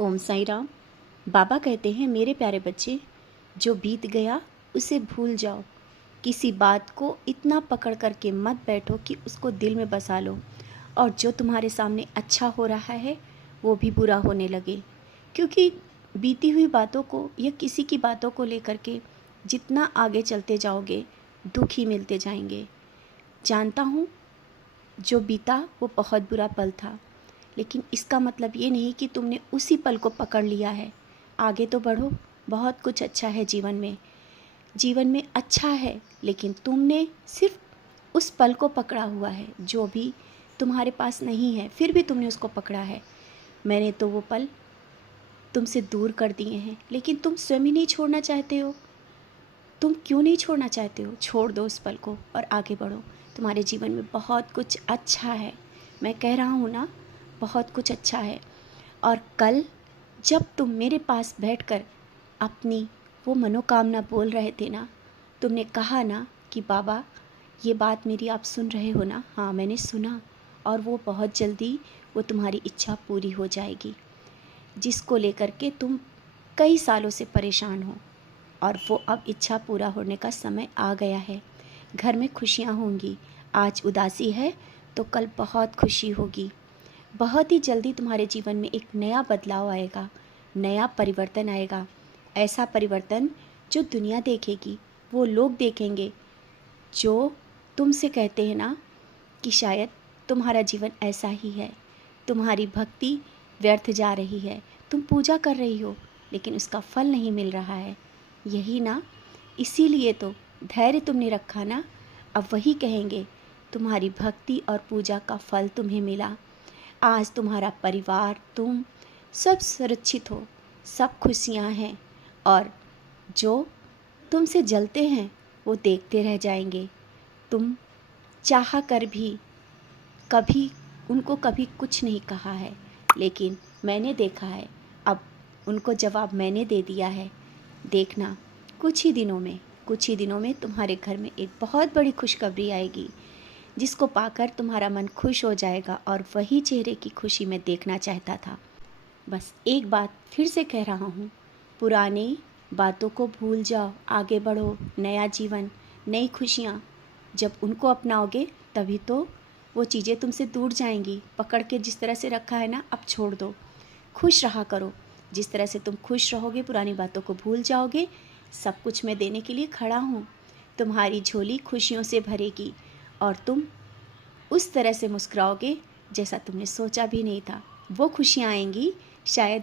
ओम साई राम। बाबा कहते हैं, मेरे प्यारे बच्चे, जो बीत गया उसे भूल जाओ। किसी बात को इतना पकड़ करके मत बैठो कि उसको दिल में बसा लो, और जो तुम्हारे सामने अच्छा हो रहा है वो भी बुरा होने लगे। क्योंकि बीती हुई बातों को या किसी की बातों को लेकर के जितना आगे चलते जाओगे दुख ही मिलते जाएंगे। जानता हूँ जो बीता वो बहुत बुरा पल था, लेकिन इसका मतलब ये नहीं कि तुमने उसी पल को पकड़ लिया है। आगे तो बढ़ो, बहुत कुछ अच्छा है जीवन में। जीवन में अच्छा है, लेकिन तुमने सिर्फ उस पल को पकड़ा हुआ है जो भी तुम्हारे पास नहीं है, फिर भी तुमने उसको पकड़ा है। मैंने तो वो पल तुमसे दूर कर दिए हैं, लेकिन तुम स्वयं ही नहीं छोड़ना चाहते हो। तुम क्यों नहीं छोड़ना चाहते हो? छोड़ दो उस पल को और आगे बढ़ो। तुम्हारे जीवन में बहुत कुछ अच्छा है, मैं कह रहा हूँ ना, बहुत कुछ अच्छा है। और कल जब तुम मेरे पास बैठकर अपनी वो मनोकामना बोल रहे थे ना, तुमने कहा ना कि बाबा ये बात मेरी आप सुन रहे हो ना? हाँ, मैंने सुना, और वो बहुत जल्दी वो तुम्हारी इच्छा पूरी हो जाएगी जिसको लेकर के तुम कई सालों से परेशान हो। और वो अब इच्छा पूरा होने का समय आ गया है। घर में खुशियाँ होंगी। आज उदासी है तो कल बहुत खुशी होगी। बहुत ही जल्दी तुम्हारे जीवन में एक नया बदलाव आएगा, नया परिवर्तन आएगा। ऐसा परिवर्तन जो दुनिया देखेगी, वो लोग देखेंगे जो तुमसे कहते हैं ना कि शायद तुम्हारा जीवन ऐसा ही है, तुम्हारी भक्ति व्यर्थ जा रही है, तुम पूजा कर रही हो लेकिन उसका फल नहीं मिल रहा है। यही ना, इसीलिए तो धैर्य तुमने रखा ना। अब वही कहेंगे, तुम्हारी भक्ति और पूजा का फल तुम्हें मिला। आज तुम्हारा परिवार, तुम सब सुरक्षित हो, सब खुशियाँ हैं, और जो तुमसे जलते हैं वो देखते रह जाएंगे। तुम चाह कर भी कभी उनको कभी कुछ नहीं कहा है, लेकिन मैंने देखा है, अब उनको जवाब मैंने दे दिया है। देखना, कुछ ही दिनों में तुम्हारे घर में एक बहुत बड़ी खुशखबरी आएगी जिसको पाकर तुम्हारा मन खुश हो जाएगा, और वही चेहरे की खुशी मैं देखना चाहता था। बस एक बात फिर से कह रहा हूँ, पुरानी बातों को भूल जाओ, आगे बढ़ो। नया जीवन, नई खुशियाँ, जब उनको अपनाओगे तभी तो वो चीज़ें तुमसे दूर जाएंगी। पकड़ के जिस तरह से रखा है ना, अब छोड़ दो। खुश रहा करो। जिस तरह से तुम खुश रहोगे, पुरानी बातों को भूल जाओगे, सब कुछ मैं देने के लिए खड़ा हूँ। तुम्हारी झोली खुशियों से भरेगी और तुम उस तरह से मुस्कुराओगे जैसा तुमने सोचा भी नहीं था। वो खुशियाँ आएंगी, शायद